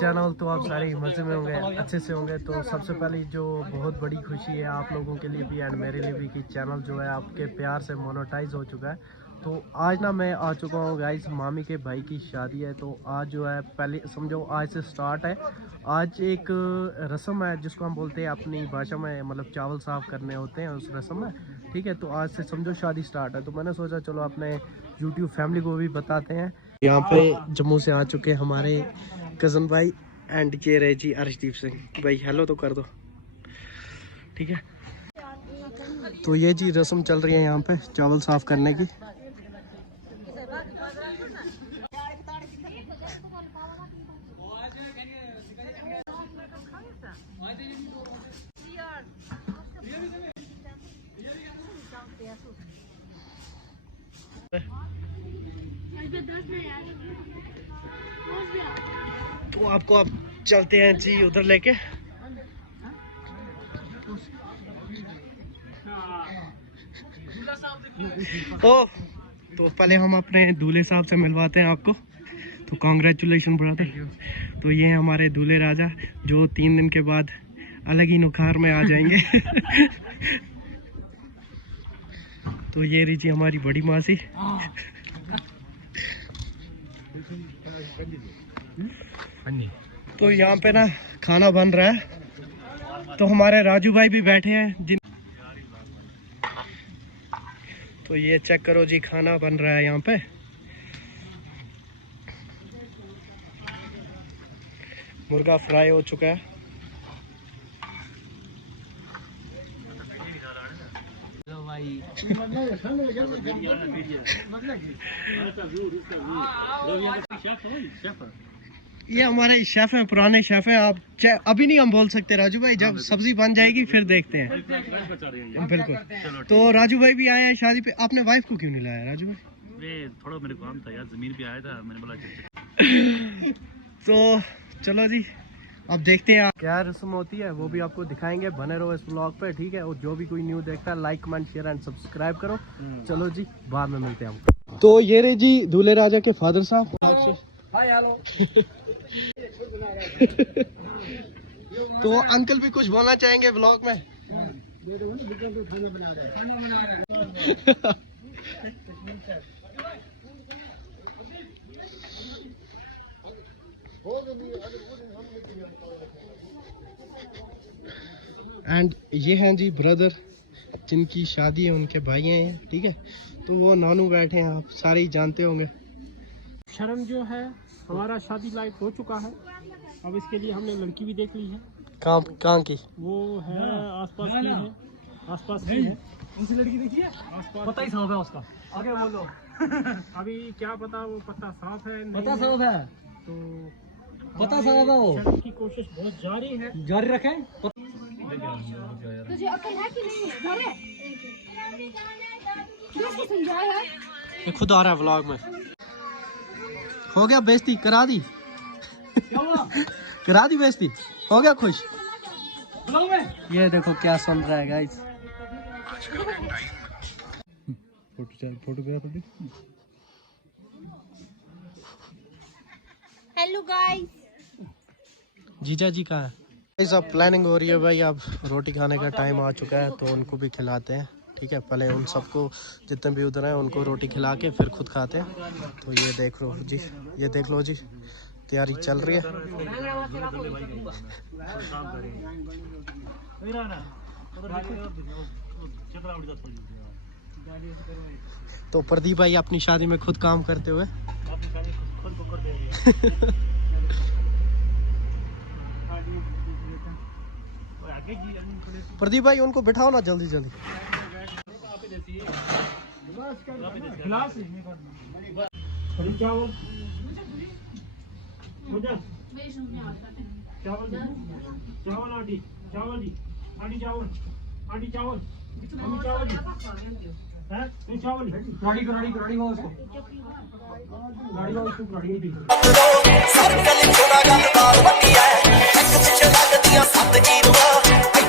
Channel. तो आप सारे मज़े में होंगे, अच्छे से होंगे। तो सबसे पहले जो बहुत बड़ी खुशी है आप लोगों के लिए भी एंड मेरे लिए भी कि चैनल जो है आपके प्यार से मोनेटाइज हो चुका है। तो आज ना मैं आ चुका हूँ गाइस, मामी के भाई की शादी है। तो आज जो है पहले समझो आज से स्टार्ट है। आज एक रस्म है जिसको हम बोलते हैं अपनी भाषा में मतलब चावल साफ़ करने होते हैं उस रस्म में, ठीक है। तो आज से समझो शादी स्टार्ट है। तो मैंने सोचा चलो अपने यूट्यूब फैमिली को भी बताते हैं। यहाँ पे जम्मू से आ चुके हैं हमारे कज़न भाई एंड ये रहे जी अर्शदीप सिंह भाई, हेलो तो कर दो, ठीक है। तो ये जी रस्म चल रही है यहाँ पे चावल साफ़ करने की। तो आपको अब चलते हैं जी उधर लेके। ओ तो पहले हम अपने दूल्हे साहब से मिलवाते हैं आपको। तो कांग्रेचुलेशन ब्रदर। तो ये हमारे दूल्हे राजा जो 3 दिन के बाद अलग ही नुखार में आ जाएंगे। तो ये रही जी हमारी बड़ी मासी। तो यहाँ पे ना खाना बन रहा है। तो हमारे राजू भाई भी बैठे हैं जिन। तो ये चेक करो जी खाना बन रहा है यहाँ पे। मुर्गा फ्राई हो चुका है। ये हमारे शेफ हैं, पुराने शेफ हैं। आप अभी नहीं हम बोल सकते राजू भाई, जब सब्जी बन जाएगी फिर देखते हैं। बिल्कुल। तो राजू भाई भी आए हैं शादी पे। आपने वाइफ को क्यों नहीं लाया राजू भाई? थोड़ा मेरे काम था यार, जमीन पे आया था, मैंने बोला। तो चलो जी अब देखते हैं क्या रस्म होती है, वो भी आपको दिखाएंगे। बने रहो इस ब्लॉग पे, ठीक है। और जो भी कोई न्यू देखता है like comment share and subscribe करो। चलो जी बाद में मिलते हैं हम। तो ये रहे जी दूल्हे राजा के फादर साहब। तो अंकल भी कुछ बोलना चाहेंगे व्लॉग में। एंड ये हैं जी ब्रदर जिनकी शादी है, उनके भाई हैं ये, ठीक है। तो वो नानू बैठे हैं, आप सारे ही जानते होंगे। शर्म जो है हमारा शादी लायक हो चुका है। अब इसके लिए हमने लड़की भी देख ली है। कहाँ की? वो है आसपास की है, आसपास की है। उनसे लड़की देखी है, आसपास पता ही साफ है उसका। आगे बोलो। अभी क्या पता वो पता साफ है नहीं पता है। साफ है, तो पता साफ है। वो शर्म की कोशिश बहुत जारी है, जारी रखें। तुझे अकल है कि नहीं है? घर है? किसको समझाया है? ये खुद आ रहा है व्लॉग में। हो गया बेइज्जती करा दी? करा दी बेइज्जती? हो गया खुश? ये देखो क्या सुन रहा है गाइस। फोटोग्राफर। Hello guys. जीजा जी कहाँ है? सब प्लानिंग हो रही है भाई। अब रोटी खाने का टाइम आ चुका है तो उनको भी खिलाते हैं, ठीक है। पहले उन सबको जितने भी उधर हैं उनको रोटी खिला के फिर खुद खाते हैं। तो ये देख लो जी, ये देख लो जी तैयारी चल रही है। तो प्रदीप भाई अपनी शादी में खुद काम करते हुए। प्रदीप भाई उनको बिठाओ ना जल्दी जल्दी। चावल आटी चावल जी, आटी चावल, आटी चावल, चावल जी है चावल। गाड़ी को गाड़ी को उसको गाड़ी को उसको गाड़ी दी सर्कल छोड़ा गंद बाल बटी है, एक चला दिया 7 जीरो।